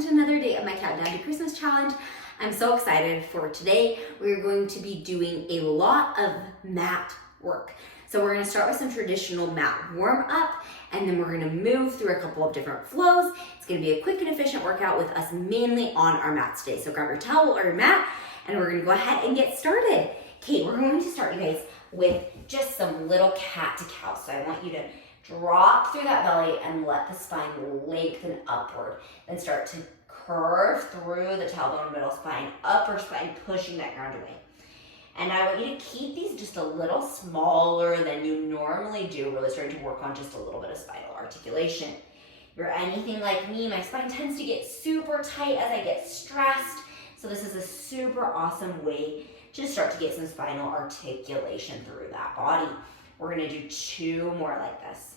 welcome to another day of my Countdown to Christmas challenge. I'm so excited for today. We're going to be doing a lot of mat work. So we're gonna start with some traditional mat warm up, and then we're gonna move through a couple of different flows. It's gonna be a quick and efficient workout with us mainly on our mats today. So grab your towel or your mat, and we're gonna go ahead and get started. Okay, we're going to start, you guys, with just some little cat to cow. So I want you to drop through that belly and let the spine lengthen upward. Then start to curve through the tailbone, middle spine, upper spine, pushing that ground away. And I want you to keep these just a little smaller than you normally do, really starting to work on just a little bit of spinal articulation. If you're anything like me, my spine tends to get super tight as I get stressed. So this is a super awesome way to start to get some spinal articulation through that body. We're gonna do 2 more like this.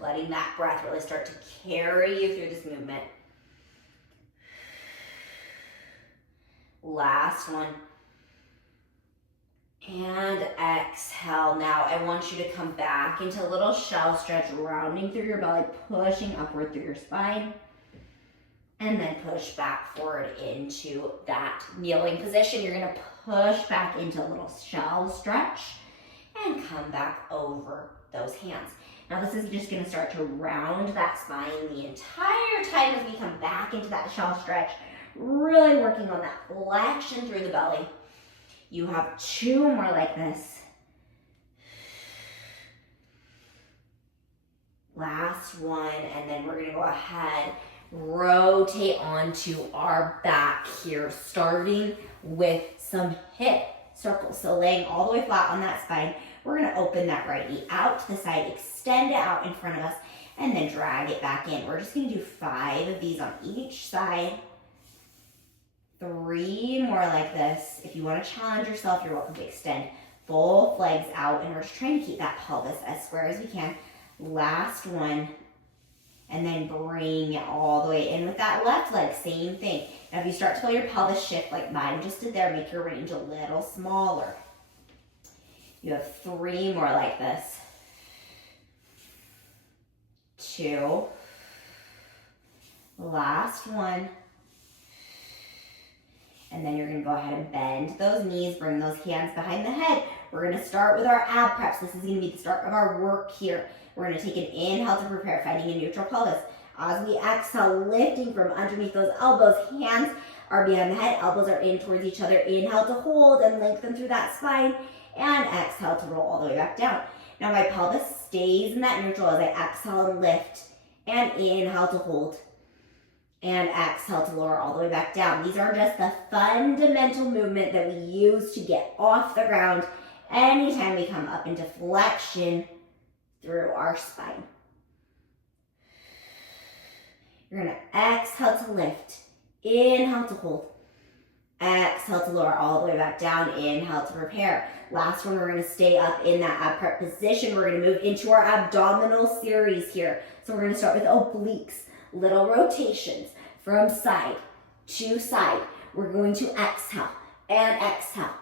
Letting that breath really start to carry you through this movement. Last one. And exhale. Now I want you to come back into a little shell stretch, rounding through your belly, pushing upward through your spine. And then push back forward into that kneeling position. You're gonna push back into a little shell stretch and come back over those hands. Now this is just gonna start to round that spine the entire time as we come back into that shell stretch, really working on that flexion through the belly. You have 2 more like this. Last one, and then we're gonna go ahead, rotate onto our back here, starting with some hip circles. So laying all the way flat on that spine, we're gonna open that right knee out to the side, extend it out in front of us, and then drag it back in. We're just gonna do 5 of these on each side. 3 more like this. If you wanna challenge yourself, you're welcome to extend both legs out, and we're just trying to keep that pelvis as square as we can. Last one. And then bring it all the way in with that left leg, same thing. Now if you start to feel your pelvis shift like mine just did there, make your range a little smaller. You have 3 more like this. 2. Last one. And then you're gonna go ahead and bend those knees, bring those hands behind the head. We're gonna start with our ab preps. This is gonna be the start of our work here. We're gonna take an inhale to prepare, finding a neutral pelvis. As we exhale, lifting from underneath those elbows, hands are behind the head, elbows are in towards each other. Inhale to hold and lengthen through that spine, and exhale to roll all the way back down. Now my pelvis stays in that neutral as I exhale and lift, and inhale to hold, and exhale to lower all the way back down. These are just the fundamental movement that we use to get off the ground anytime we come up into flexion through our spine. You're gonna exhale to lift, inhale to hold, exhale to lower all the way back down, inhale to prepare. Last one, we're gonna stay up in that ab prep position. We're gonna move into our abdominal series here. So we're gonna start with obliques, little rotations from side to side. We're going to exhale and exhale.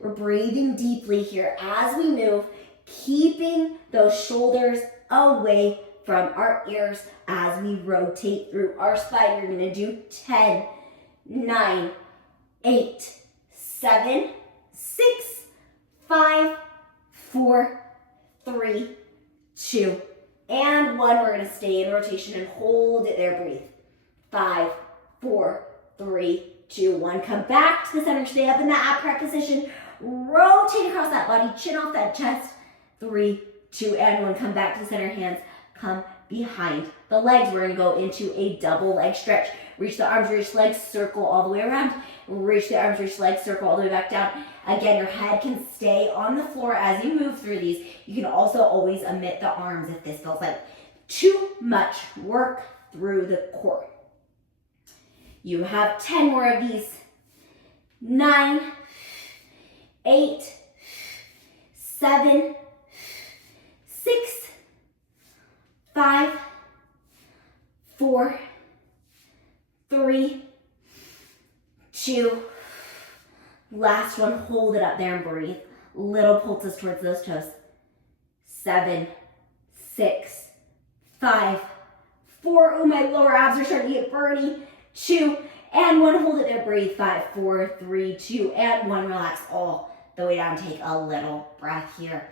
We're breathing deeply here as we move, keeping those shoulders away from our ears as we rotate through our spine. You're gonna do 10, 9, 8, 7, 6, 5, 4, 3, 2, and 1. We're gonna stay in rotation and hold it there, breathe. 5, 4, 3, 2, 1. Come back to the center, stay up in that ab prep position. Rotate across that body, chin off that chest. 3, 2, and 1. Come back to the center, hands come behind the legs. We're gonna go into a double leg stretch. Reach the arms, reach legs, circle all the way around. Reach the arms, reach legs, circle all the way back down. Again, your head can stay on the floor as you move through these. You can also always omit the arms if this feels like too much work through the core. You have 10 more of these. 9, 8, 7, 6, 5, 4, 3, 2, last one, hold it up there and breathe. Little pulses towards those toes. 7, 6, 5, 4. Oh, my lower abs are starting to get burny. 2 and 1. Hold it there. Breathe. 5, 4, 3, 2 and 1. Relax all the way down. Take a little breath here.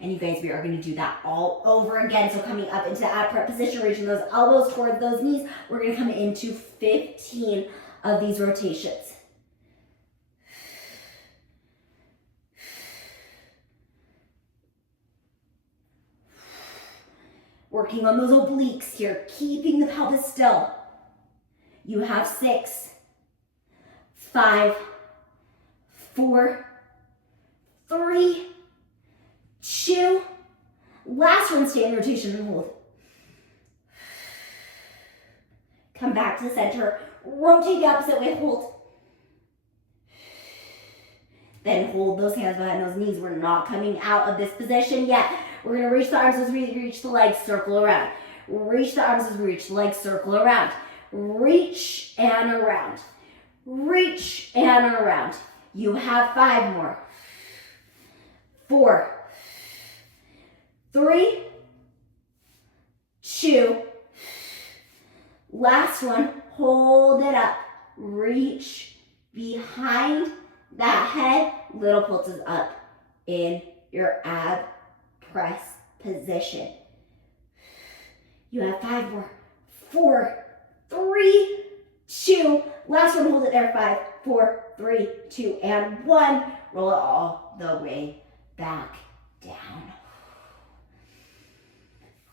And you guys, we are going to do that all over again. So coming up into the ab prep position, reaching those elbows towards those knees. We're going to come into 15 of these rotations. Working on those obliques here, keeping the pelvis still. You have 6, 5, 4, 3, 2. Last one, stay in rotation and hold. Come back to the center. Rotate the opposite way, hold. Then hold those hands behind those knees. We're not coming out of this position yet. We're going to reach the arms as we reach the legs, circle around. Reach the arms as we reach the legs, circle around. Reach and around. Reach and around. You have 5 more. 4, 3, 2. Last one, hold it up. Reach behind that head. Little pulses up in your ab press position. You have 5 more. 4, 3, 2. Last one, hold it there. 5, 4, 3, 2, and 1. Roll it all the way back down.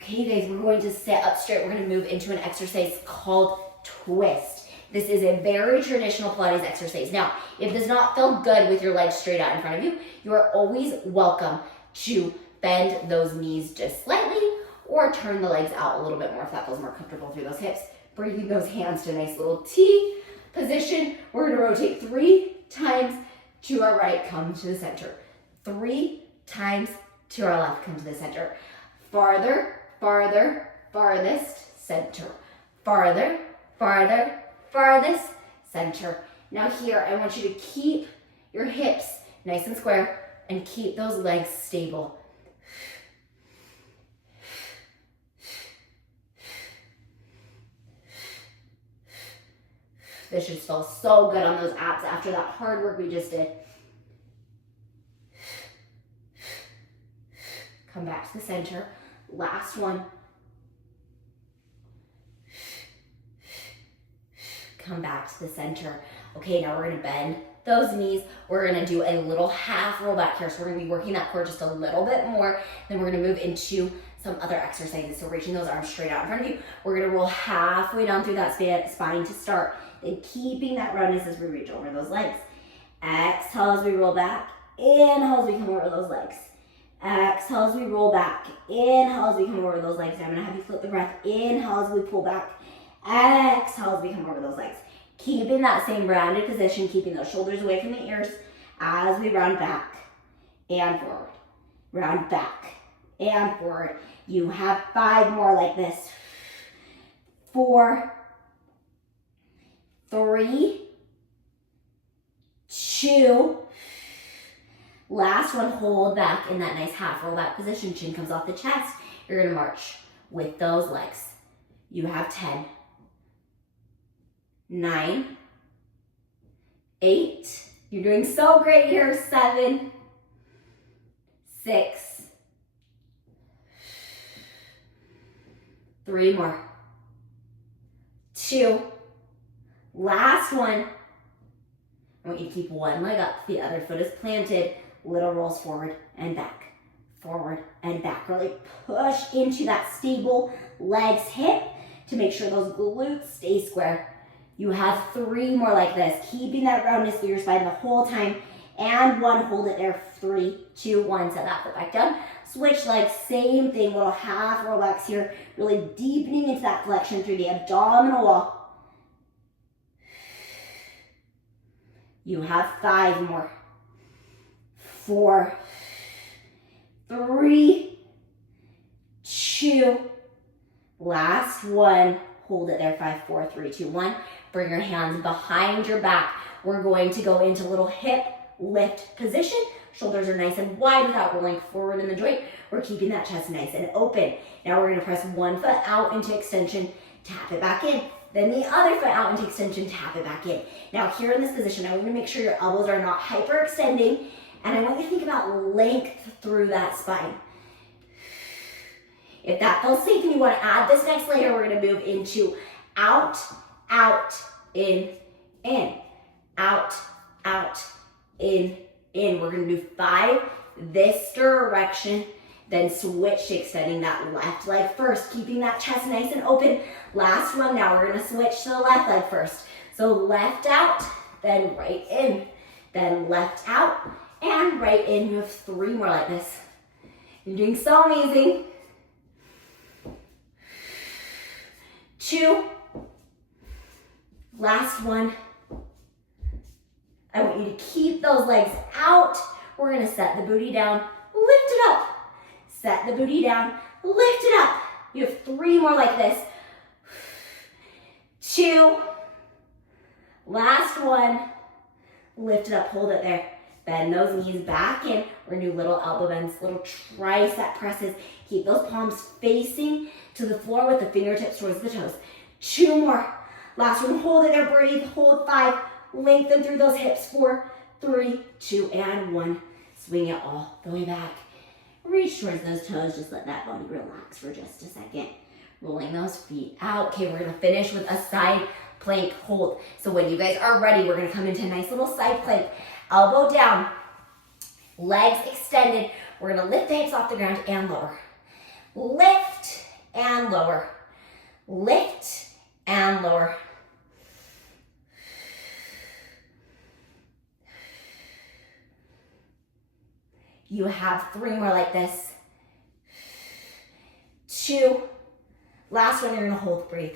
Okay, guys, we're going to sit up straight. We're going to move into an exercise called twist. This is a very traditional Pilates exercise. Now, if it does not feel good with your legs straight out in front of you, you are always welcome to bend those knees just slightly or turn the legs out a little bit more if that feels more comfortable through those hips. Bringing those hands to a nice little T position. We're going to rotate 3 times to our right, come to the center. 3 times to our left, come to the center. Farther, farther, farthest, center. Farther, farther, farthest, center. Now here, I want you to keep your hips nice and square and keep those legs stable. This should feel so good on those abs after that hard work we just did. Come back to the center. Last one. Come back to the center. Okay, now we're gonna bend those knees. We're gonna do a little half roll back here. So we're gonna be working that core just a little bit more. Then we're gonna move into some other exercises. So reaching those arms straight out in front of you. We're gonna roll halfway down through that spine to start. Then keeping that roundness as we reach over those legs. Exhale as we roll back. Inhale as we come over those legs. Exhale as we roll back. Inhale as we come over those legs. I'm gonna have you flip the breath. Inhale as we pull back. Exhale as we come over those legs. Keeping that same rounded position, keeping those shoulders away from the ears as we round back and forward. Round back and forward. You have 5 more like this. 4, 3, 2. Last one, hold back in that nice half roll back position. Chin comes off the chest. You're gonna march with those legs. You have 10, 9, 8. You're doing so great here. 7, 6, 3 more, 2. Last one. I want you to keep one leg up. The other foot is planted. Little rolls forward and back. Forward and back. Really push into that stable legs hip to make sure those glutes stay square. You have 3 more like this. Keeping that roundness through your spine the whole time. And 1, hold it there. 3, 2, 1. Set that foot back down. Switch legs, same thing. Little half roll backs here. Really deepening into that flexion through the abdominal wall. You have 5 more. 4, 3, 2. Last one. Hold it there. 5, 4, 3, 2, 1. Bring your hands behind your back. We're going to go into a little hip lift position. Shoulders are nice and wide without rolling forward in the joint. We're keeping that chest nice and open. Now we're gonna press one foot out into extension, tap it back in. Then the other foot out into extension, tap it back in. Now here in this position, I want you to make sure your elbows are not hyperextending, and I want you to think about length through that spine. If that feels safe and you want to add this next layer, we're going to move into out, out, in, out, out, in. We're going to do 5 this direction, then switch to extending that left leg first, keeping that chest nice and open. Last one. Now we're going to switch to the left leg first. So left out, then right in, then left out, and right in. You have 3 more like this. You're doing so amazing. 2. Last one. I want you to keep those legs out. We're gonna set the booty down, lift it up. Set the booty down, lift it up. You have 3 more like this. 2. Last one. Lift it up, hold it there. Bend those knees back in. We're gonna do little elbow bends, little tricep presses. Keep those palms facing to the floor with the fingertips towards the toes. 2 more. Last one, hold it there, breathe, hold 5. Lengthen through those hips. 4, 3, 2, and 1. Swing it all the way back. Reach towards those toes, just let that body relax for just a second. Rolling those feet out. Okay, we're gonna finish with a side plank hold. So when you guys are ready, we're gonna come into a nice little side plank. Elbow down, legs extended. We're gonna lift the hips off the ground and lower. Lift and lower. Lift and lower. You have 3 more like this. 2. Last one, you're gonna hold, breathe.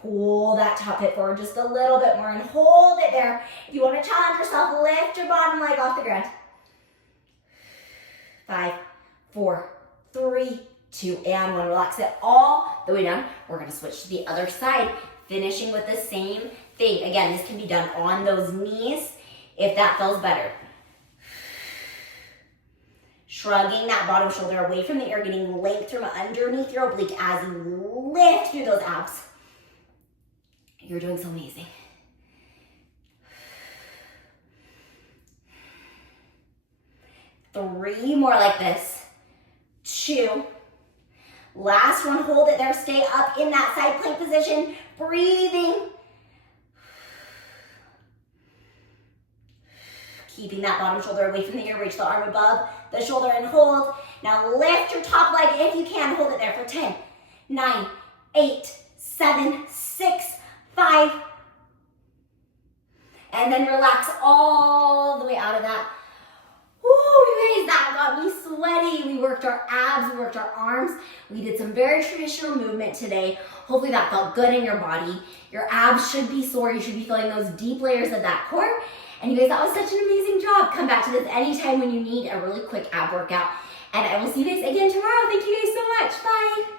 Pull that top hip forward just a little bit more and hold it there. If you want to challenge yourself, lift your bottom leg off the ground. 5, 4, 3, 2, and 1. Relax it all the way down. We're gonna switch to the other side, finishing with the same thing. Again, this can be done on those knees if that feels better. Shrugging that bottom shoulder away from the ear, getting length from underneath your oblique as you lift through those abs. You're doing so amazing. 3 more like this. 2. Last one, hold it there. Stay up in that side plank position. Breathing. Keeping that bottom shoulder away from the ear. Reach the arm above the shoulder and hold. Now lift your top leg if you can. Hold it there for 10, 9, 8, 7, 6, 5. And then relax all the way out of that. Woo, you guys, that got me sweaty. We worked our abs, we worked our arms. We did some very traditional movement today. Hopefully that felt good in your body. Your abs should be sore. You should be feeling those deep layers of that core. And you guys, that was such an amazing job. Come back to this anytime when you need a really quick ab workout. And I will see you guys again tomorrow. Thank you guys so much. Bye.